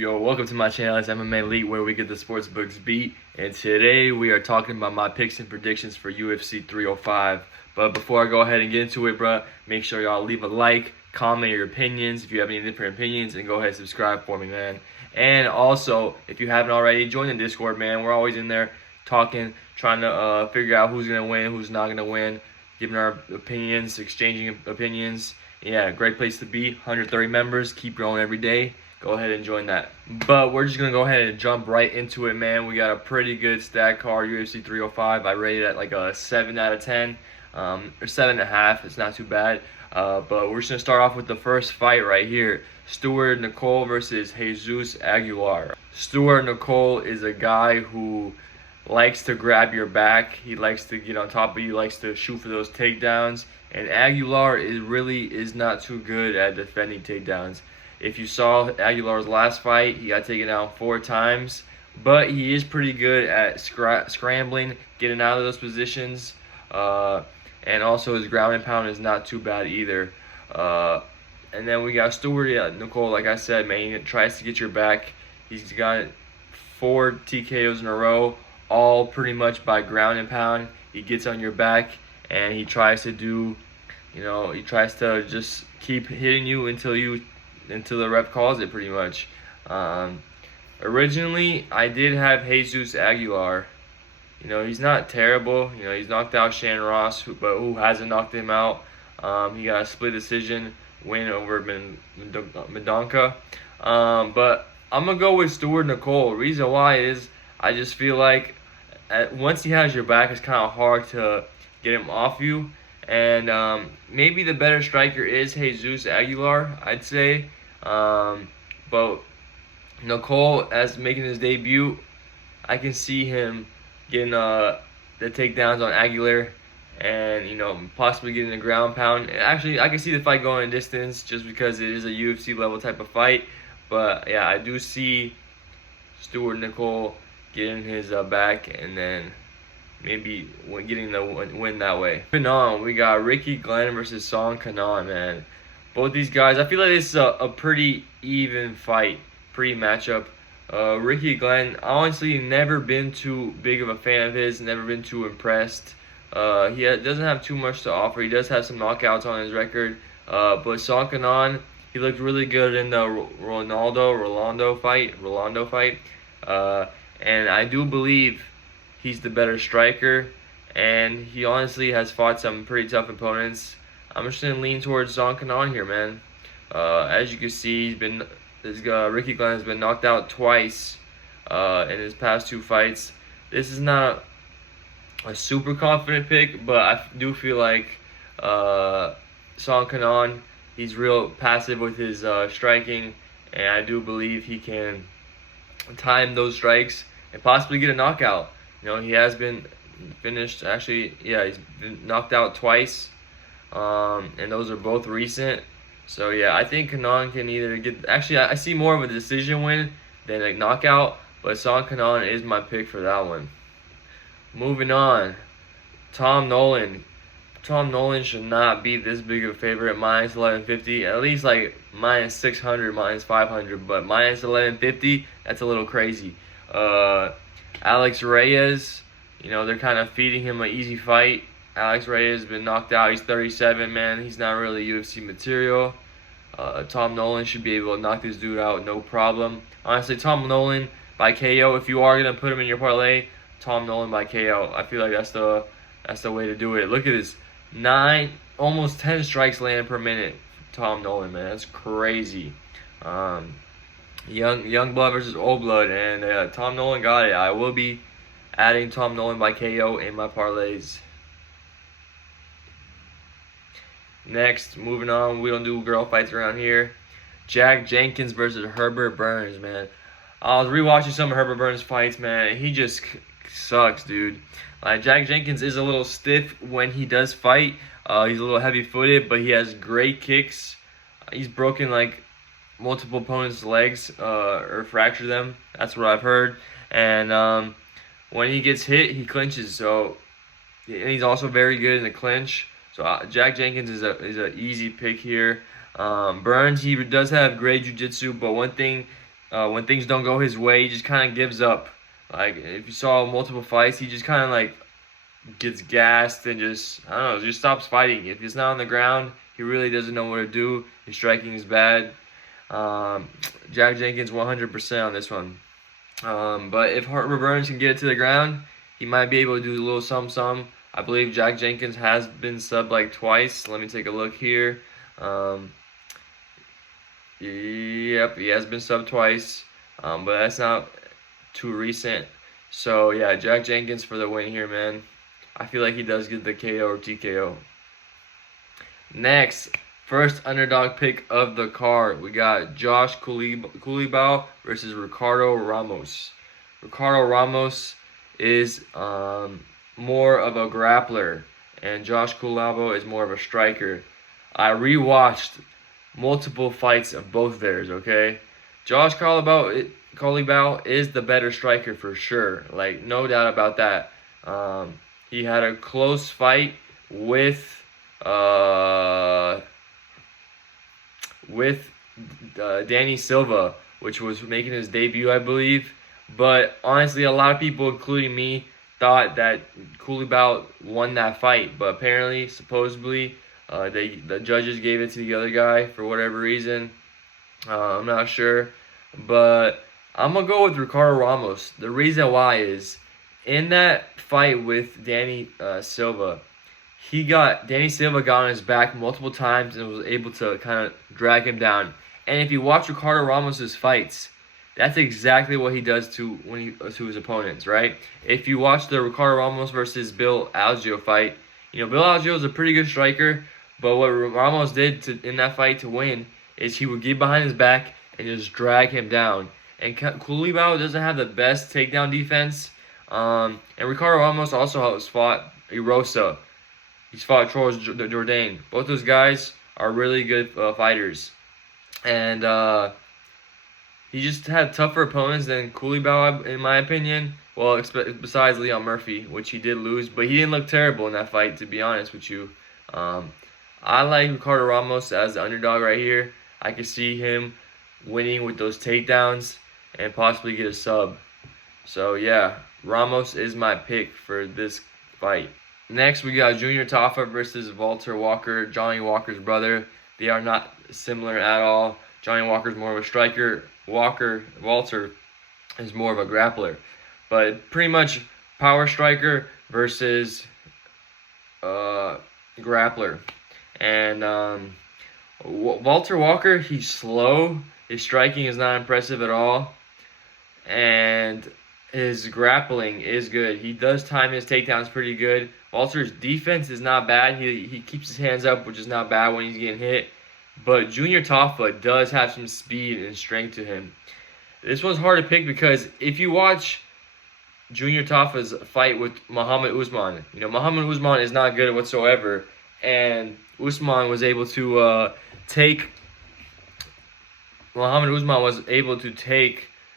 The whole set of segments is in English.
Yo, welcome to my channel. It's MMA Elite, where we get the sports books beat. And today we are talking about my picks and predictions for UFC 305. But before I go ahead and get into it, bruh, make sure y'all leave a like, comment your opinions if you have any different opinions, and go ahead and subscribe for me, man. And also, if you haven't already, join the Discord, man. We're always in there talking, trying to figure out who's going to win, who's not going to win, giving our opinions, exchanging opinions. Yeah, great place to be. 130 members, keep growing every day. Go ahead and join that. But we're just going to go ahead and jump right into it, man. We got a pretty good stat card, UFC 305. I rated it at like a 7 out of 10, or 7.5. It's not too bad. But we're just going to start off with the first fight right here. Steward Nicoll versus Jesus Aguilar. Steward Nicoll is a guy who likes to grab your back. He likes to get on top of you, likes to shoot for those takedowns. And Aguilar is not too good at defending takedowns. If you saw Aguilar's last fight, he got taken down 4 times. But he is pretty good at scrambling, getting out of those positions. And also his ground and pound is not too bad either. And then we got Steward Nicoll, like I said, man, he tries to get your back. He's got 4 TKOs in a row, all pretty much by ground and pound. He gets on your back and he tries to do, he tries to just keep hitting you until the ref calls it, pretty much. Originally, I did have Jesus Aguilar. He's not terrible. He's knocked out Shan Ross, but who hasn't knocked him out? He got a split decision win over Mendonca. But I'm going to go with Steward Nicoll. Reason why is I just feel like once he has your back, it's kind of hard to get him off you. And maybe the better striker is Jesus Aguilar, I'd say. But Nicoll, as making his debut, I can see him getting the takedowns on Aguilar and possibly getting a ground pound. Actually, I can see the fight going a distance just because it is a UFC level type of fight. But yeah, I do see Steward Nicoll getting his back and then maybe getting the win that way. Moving on, we got Ricky Glenn versus Kenan, man. Both these guys, I feel like this is a pretty even fight, pretty matchup. Ricky Glenn, honestly, never been too big of a fan of his, never been too impressed. He doesn't have too much to offer. He does have some knockouts on his record. But Kenan, he looked really good in the Rolando fight. And I do believe he's the better striker. And he honestly has fought some pretty tough opponents. I'm just going to lean towards Kenan here, man. As you can see, Ricky Glenn has been knocked out twice in his past 2 fights. This is not a super confident pick, but I do feel like Kenan, he's real passive with his striking, and I do believe he can time those strikes and possibly get a knockout. He has been finished. Actually, yeah, he's been knocked out twice. And those are both recent. So yeah, I think Kenan can either get. Actually, I see more of a decision win than a knockout, but Kenan is my pick for that one. Moving on, Nolan. Nolan should not be this big of a favorite at minus 1150. At least like minus 600, minus 500, but minus 1150, that's a little crazy. Alex Reyes, they're kind of feeding him an easy fight. Alex Reyes has been knocked out. He's 37, man. He's not really UFC material. Nolan should be able to knock this dude out, no problem. Honestly, Nolan by KO. If you are gonna put him in your parlay, Nolan by KO. I feel like that's the way to do it. Look at this, 9, almost 10 strikes landed per minute. Nolan, man, that's crazy. Young blood versus old blood, and Nolan got it. I will be adding Nolan by KO in my parlays. Next, moving on, we don't do girl fights around here. Jenkings versus Herbert Burns, man. I was rewatching some of Herbert Burns' fights, man. He just sucks, dude. Jenkings is a little stiff when he does fight. He's a little heavy-footed, but he has great kicks. He's broken like multiple opponents' legs or fractured them. That's what I've heard. And when he gets hit, he clinches. And he's also very good in the clinch. So Jenkings is an easy pick here. Burns, he does have great jiu-jitsu, but one thing when things don't go his way, he just kind of gives up. Like, if you saw multiple fights, he just kind of like gets gassed and just, I don't know, just stops fighting. If he's not on the ground, he really doesn't know what to do. His striking is bad. Jack Jenkins 100% on this one. But if Herbert Burns can get it to the ground, he might be able to do a little some. I believe Jack Jenkins has been subbed like twice. Let me take a look here. Yep, he has been subbed twice, but that's not too recent. So yeah, Jack Jenkins for the win here, man. I feel like he does get the KO or TKO. Next, first underdog pick of the card, we got Josh Cubilao versus Ricardo Ramos. Ricardo Ramos is more of a grappler, and Josh Cubilao is more of a striker. I rewatched multiple fights of both theirs, okay? Josh Cubilao is the better striker for sure. Like, no doubt about that. He had a close fight with Danny Silva, which was making his debut, I believe. But honestly, a lot of people, including me, thought that Cubilao won that fight. But apparently, supposedly, the judges gave it to the other guy for whatever reason. I'm not sure. But I'm going to go with Ricardo Ramos. The reason why is, in that fight with Danny Silva, Danny Silva got on his back multiple times and was able to kind of drag him down. And if you watch Ricardo Ramos's fights, that's exactly what he does to his opponents, right? If you watch the Ricardo Ramos versus Bill Algeo fight, Bill Algeo is a pretty good striker, but what Ramos did in that fight to win is he would get behind his back and just drag him down. And Cubilao doesn't have the best takedown defense. And Ricardo Ramos also has fought Erosa. He's fought Charles Jourdain. Both those guys are really good fighters. And he just had tougher opponents than Cubilao, in my opinion. Well, besides Leon Murphy, which he did lose. But he didn't look terrible in that fight, to be honest with you. I like Ricardo Ramos as the underdog right here. I can see him winning with those takedowns and possibly get a sub. So, yeah, Ramos is my pick for this fight. Next, we got Junior Tafa versus Valter Walker, Johnny Walker's brother. They are not similar at all. Johnny Walker's more of a striker. Valter is more of a grappler. But pretty much power striker versus grappler. And Valter Walker, he's slow. His striking is not impressive at all. And his grappling is good. He does time his takedowns pretty good. Valter's defense is not bad. He keeps his hands up, which is not bad when he's getting hit. But Junior Tafa does have some speed and strength to him. This one's hard to pick because if you watch Junior Tafa's fight with Muhammad Usman, Muhammad Usman is not good whatsoever. And Muhammad Usman was able to take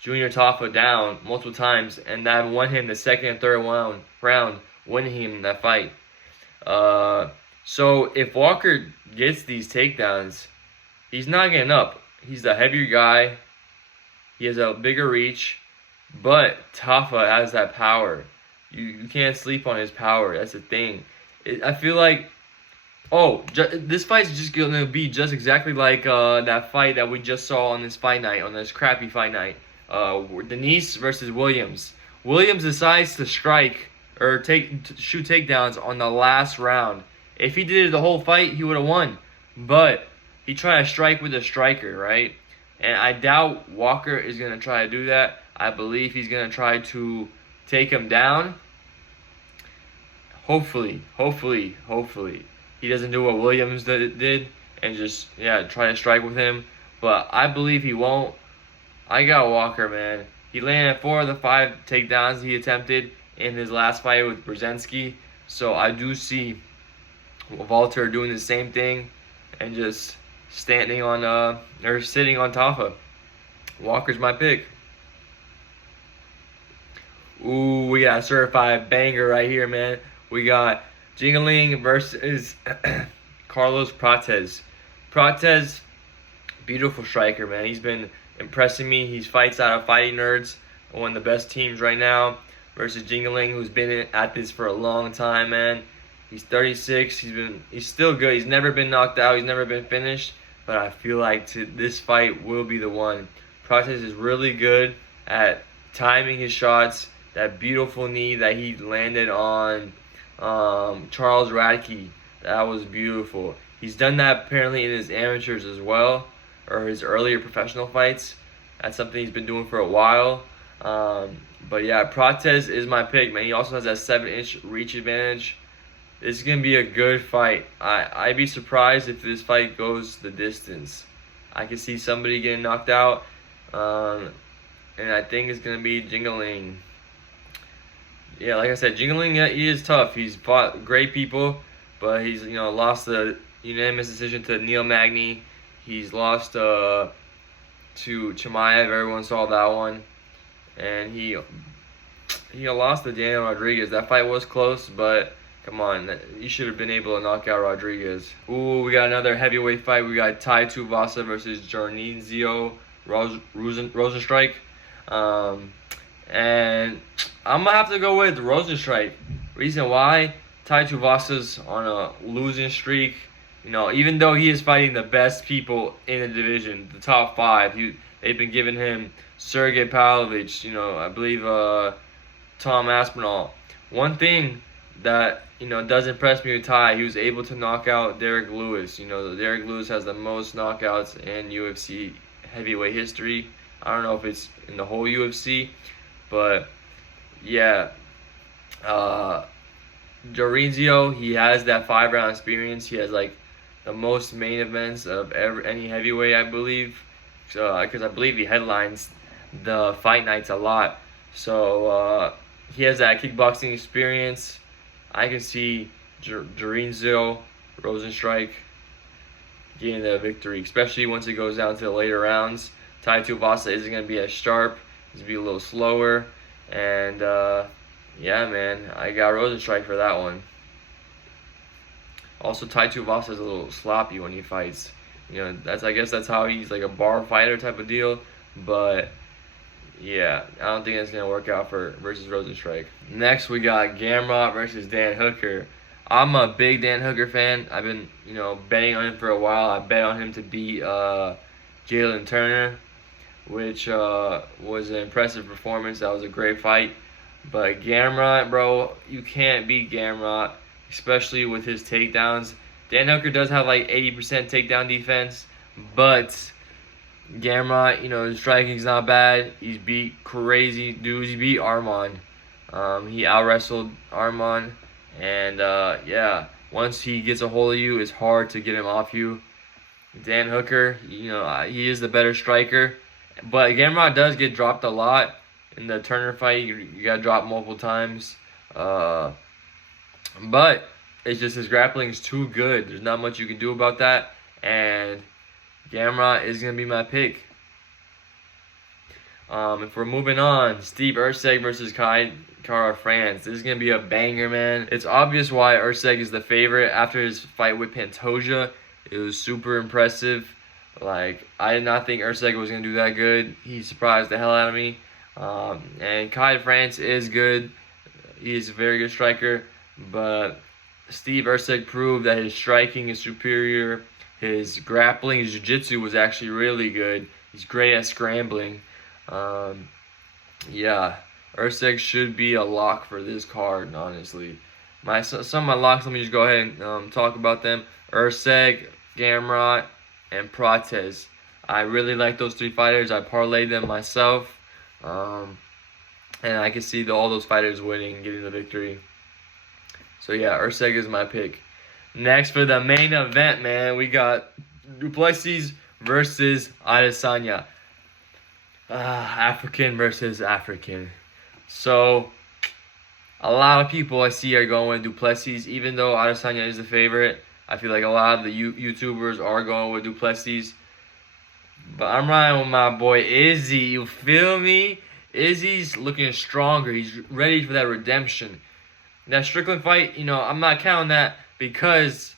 Junior Tafa down multiple times, and that won him the second and third round, winning him that fight. So if Walker gets these takedowns, he's not getting up. He's the heavier guy. He has a bigger reach, but Tafa has that power. You can't sleep on his power. That's the thing. I feel like, this fight's just going to be just exactly like that fight that we just saw on this fight night, on this crappy fight night. Denise versus Williams. Williams decides to strike or shoot takedowns on the last round. If he did it the whole fight, he would have won. But he tried to strike with a striker, right? And I doubt Walker is going to try to do that. I believe he's going to try to take him down. Hopefully. He doesn't do what Williams did and just, try to strike with him. But I believe he won't. I got Walker, man. He landed 4 of the 5 takedowns he attempted in his last fight with Brzezinski. So I do see Valter doing the same thing and just sitting on Tafa. Walker's my pick. Ooh, we got a certified banger right here, man. We got Jingalang versus Carlos Prates. Prates, beautiful striker, man. He's been impressing me. He fights out of Fighting Nerds, one of the best teams right now, versus Jingalang, who's been at this for a long time, man. He's 36. He's still good. He's never been knocked out. He's never been finished. But I feel like this fight will be the one. Prates is really good at timing his shots. That beautiful knee that he landed on Charles Radke, that was beautiful. He's done that apparently in his amateurs as well, or his earlier professional fights. That's something he's been doing for a while. But yeah, Prates is my pick, man. He also has that 7-inch reach advantage. This is going to be a good fight. I'd be surprised if this fight goes the distance. I can see somebody getting knocked out, and I think it's going to be Jingalang. Yeah, like I said, Jingalang, yeah, he is tough. He's fought great people, but he's lost the unanimous decision to Neil Magny. He's lost to Chimaev. Everyone saw that one, and he lost to Daniel Rodriguez. That fight was close, but come on, you should have been able to knock out Rodriguez. Ooh, we got another heavyweight fight. We got Tuivasa versus Jairzinho Rozenstruik. And I'm going to have to go with Rozenstruik. Reason why? Tuivasa's on a losing streak. Even though he is fighting the best people in the division, the top 5, they've been giving him Sergey Pavlovich, I believe Tom Aspinall. One thing that does impress me with Ty, he was able to knock out Derek Lewis. Derek Lewis has the most knockouts in UFC heavyweight history. I don't know if it's in the whole UFC, but yeah, Jairzinho, he has that 5-round experience. He has like the most main events of any heavyweight, I believe, because I believe he headlines the fight nights a lot. So he has that kickboxing experience. I can see Jairzinho Rozenstruik getting the victory, especially once it goes down to the later rounds. Tuivasa isn't going to be as sharp. He's going to be a little slower. And, yeah, man, I got Rozenstruik for that one. Also, Tuivasa is a little sloppy when he fights. I guess that's how he's like a bar fighter type of deal. But yeah, I don't think that's going to work out versus Rozenstruik. Next, we got Gamrot versus Dan Hooker. I'm a big Dan Hooker fan. I've been, betting on him for a while. I bet on him to beat Jalen Turner, which was an impressive performance. That was a great fight. But Gamrot, bro, you can't beat Gamrot, especially with his takedowns. Dan Hooker does have like 80% takedown defense, but Gamrot, his striking's not bad. He's beat crazy dudes. He beat Arman. He out-wrestled Arman. And, yeah, once he gets a hold of you, it's hard to get him off you. Dan Hooker, he is the better striker. But Gamrot does get dropped a lot. In the Turner fight, you got dropped multiple times. But it's just his grappling is too good. There's not much you can do about that. And Gamrot is going to be my pick. If we're moving on, Steve Erceg versus Kara France. This is going to be a banger, man. It's obvious why Erceg is the favorite. After his fight with Pantoja, it was super impressive. Like, I did not think Erceg was going to do that good. He surprised the hell out of me. And Kai France is good. He's a very good striker. But Steve Erceg proved that his striking is superior. His grappling, his jiu-jitsu was actually really good. He's great at scrambling. Yeah, Erceg should be a lock for this card, honestly. Some of my locks, let me just go ahead and talk about them. Erceg, Gamrot, and Prates. I really like those 3 fighters. I parlayed them myself. And I can see all those fighters winning and getting the victory. So yeah, Erceg is my pick. Next for the main event, man, we got Du Plessis versus Adesanya. African versus African. So a lot of people I see are going with Du Plessis, even though Adesanya is the favorite. I feel like a lot of the YouTubers are going with Du Plessis. But I'm riding with my boy Izzy, you feel me? Izzy's looking stronger. He's ready for that redemption. That Strickland fight, I'm not counting that because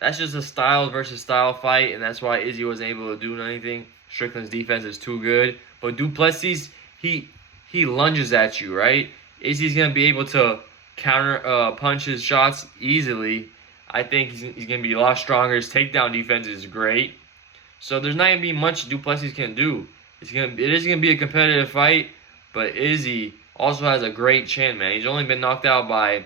that's just a style versus style fight, and that's why Izzy wasn't able to do anything. Strickland's defense is too good. But Du Plessis, he lunges at you, right? Izzy's gonna be able to counter punch his shots easily. I think he's gonna be a lot stronger. His takedown defense is great. So there's not gonna be much Du Plessis can do. It is gonna be a competitive fight, but Izzy also has a great chin, man. He's only been knocked out by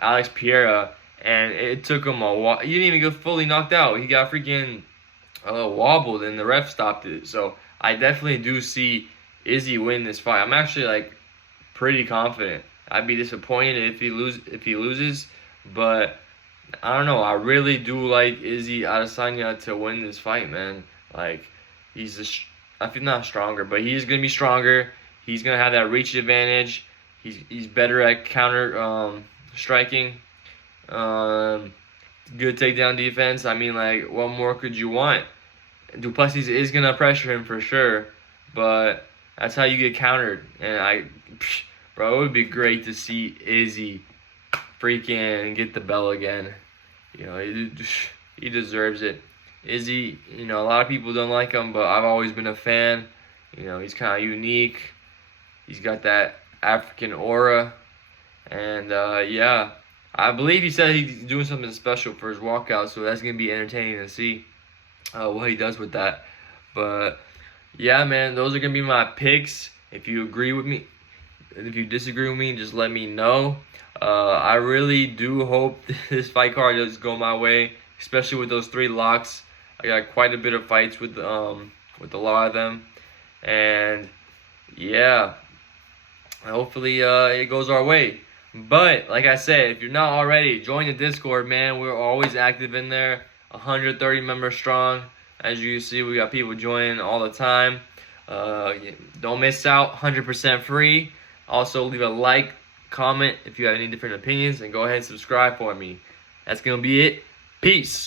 Alex Pereira, and it took him a while. He didn't even get fully knocked out. He got freaking wobbled, and the ref stopped it. So I definitely do see Izzy win this fight. I'm actually like pretty confident. I'd be disappointed if he loses, but I don't know. I really do like Izzy Adesanya to win this fight, man. Like, I feel not stronger, but he's gonna be stronger. He's gonna have that reach advantage. He's better at counter striking. Good takedown defense. I mean, like, what more could you want? Du Plessis is gonna pressure him for sure, but that's how you get countered. And bro, it would be great to see Izzy freaking get the bell again. You know, he deserves it. Izzy, you know, a lot of people don't like him, but I've always been a fan. You know, he's kind of unique. He's got that African aura. And, yeah, I believe he said he's doing something special for his walkout, so that's going to be entertaining to see what he does with that. But, yeah, man, those are going to be my picks. If you agree with me, if you disagree with me, just let me know. I really do hope this fight card does go my way, especially with those 3 locks. I got quite a bit of fights with a lot of them, and yeah, hopefully it goes our way. But like I said, if you're not already, join the Discord, man. We're always active in there, 130 members strong. As you see, we got people joining all the time. Don't miss out, 100% free. Also, leave a like, comment if you have any different opinions, and go ahead and subscribe for me. That's gonna be it. Peace.